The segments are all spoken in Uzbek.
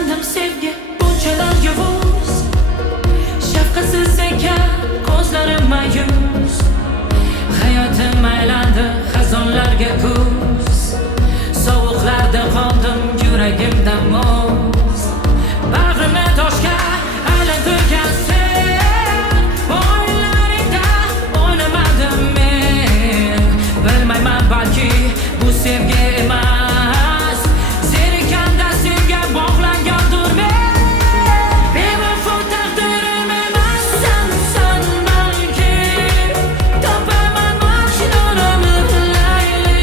O'rgandim sevgi bunchalar yovuz, shafqatsiz ekan ko'zlarim mayus. Hayotim aylandi xazonlarga kuz, sovuqlarda qoldim yuragimda muz. Bag'rimni toshga aylantirgan sen, bo'ylaringda o'ynamadim men. Bilmayman balki bu sevgi emas, zerikanda senga bog'langandir men. Bevafo taqdirim emassan sen balki, topaman mashinarimni layli.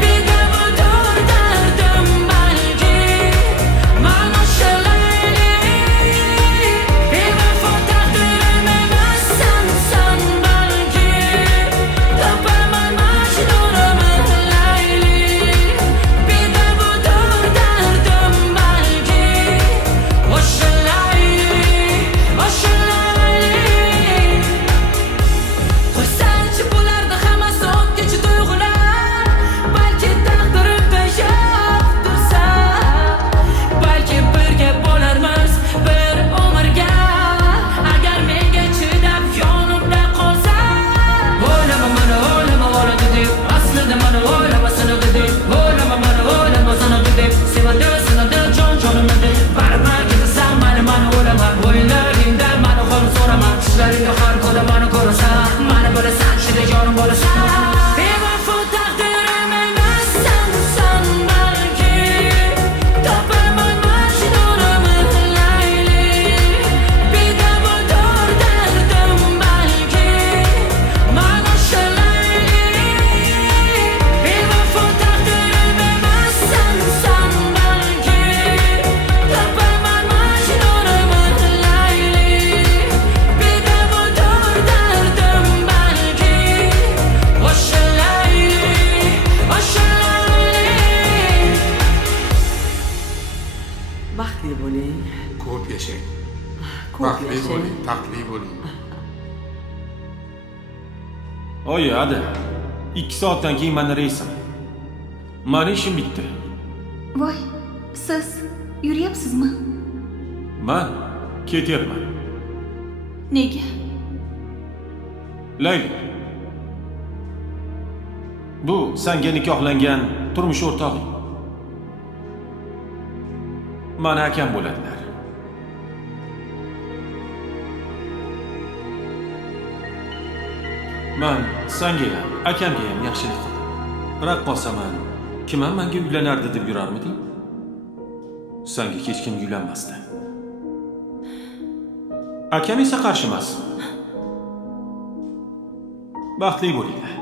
Bedavudur dardim balki, mana shu layli. Bevafo taqdirim emassan sen balki, topaman mashinarimni layli. Bedavudur dardim balki, o'sha layli, o'sha layli. Qo'ysanchi bularni hammasi o'tkinchi tuyg'ular, balki taqdirimda yo'qdirsa, balki birga bo'larmiz bir umrga, agar menga chidab yonimda qolsan. O'ylama meni, o'ylama o'ladi deb, aslida meni o'ylamasini deb, o'ylama meni, o'ylamasini deb, sevadi jon-jonimni deb, baribir ketasan mani o'ylama. O'ylaringda mani qo'lim so'rama, tushlaringda har kuni mani ko'rasan, mani bilasan, shunday jonim bo'lasan. Bevafo taqdirim emassan sen balki, topaman mashinarimni layli. Bedavudur dardim balki, mana shu layli. Bevafo taqdirim emassan sen balki, topaman mashinarimni layli. Bedavudur dardim balki, o'sha layli, o'sha layli. Baxtli bo'ling. Ko'p yashang. Ko'p Baxtli yashang. bo'ling, taqli bo'ling. Oyi, hadi. 2 soatdan keyin meni reysim. Mani ishim bitdi. Voy, siz yuryapsizmi? Men ketyapman. Nega? Layli. Bu senga nikohlangan turmush o'rtog'ing. Mani akam bo'ladilar. Men senga ham, akamga ham yaxshilik qildim. Raqqosaman, kim ham menga uylanardi deb yurarmiding? Senga hech kim uylanmasdi. Akam esa qarshi emas. Baxtli bo'linglar.